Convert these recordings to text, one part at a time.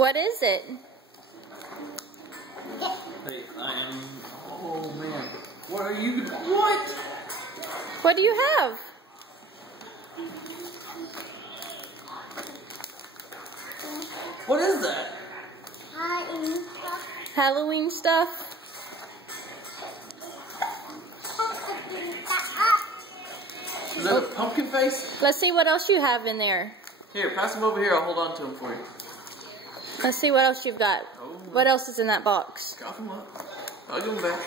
What is it? Hey, I am. Oh man, what are you? What? What do you have? What is that? Halloween stuff. Is that a pumpkin face? Let's see what else you have in there. Here, pass them over here. I'll hold on to them for you. Let's see what else you've got. Oh. What else is in that box? Cough them up. I'll give them back.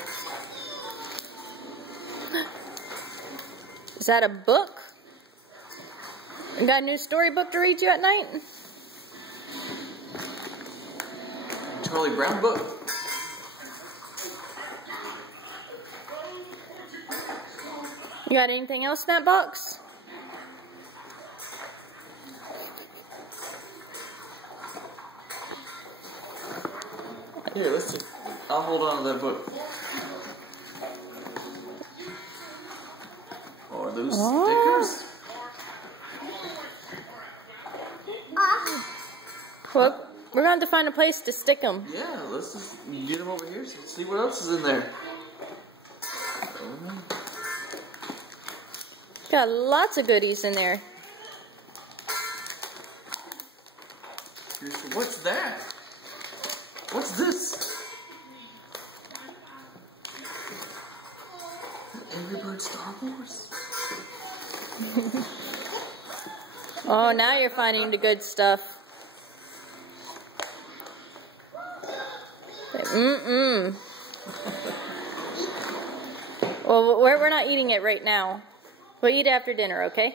Is that a book? You got a new storybook to read you at night? Charlie Brown book. You got anything else in that box? Here, let's see. I'll hold on to that book. Oh, are those stickers? Well, we're going to have to find a place to stick them. Yeah, let's just get them over here. So let's see what else is in there. Got lots of goodies in there. What's that? What's this? Angry Birds Star Wars? Oh, now you're finding the good stuff. Well, we're not eating it right now. We'll eat after dinner, okay?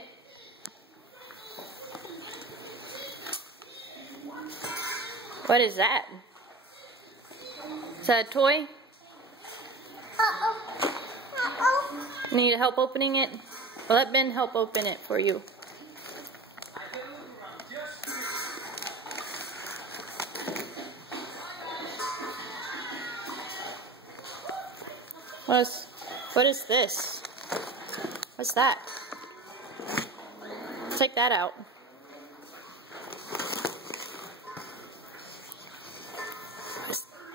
What is that? Is that a toy? Need help opening it? Well, let Ben help open it for you. What is this? What's that? Take that out.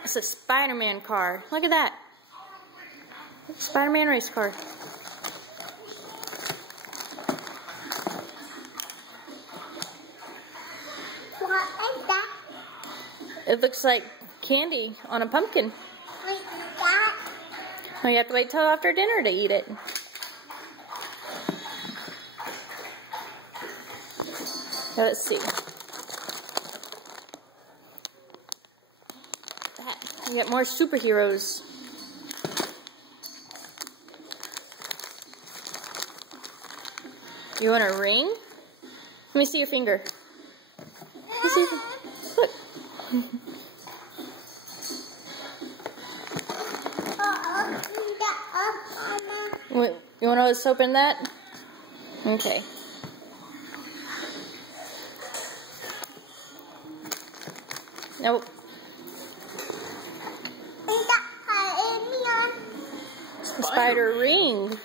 It's a Spider-Man car. Look at that. Spider-Man race car. What is that? It looks like candy on a pumpkin. What is that? Oh, you have to wait till after dinner to eat it. Now, let's see. We got more superheroes. You want a ring? Let me see your finger. Let me see your, look. Wait, you want us to open that? Okay. Nope. It's the spider ring.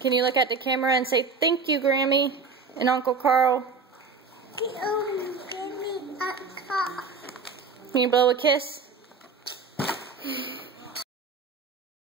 Can you look at the camera and say thank you, Grammy and Uncle Carl? Can you blow a kiss?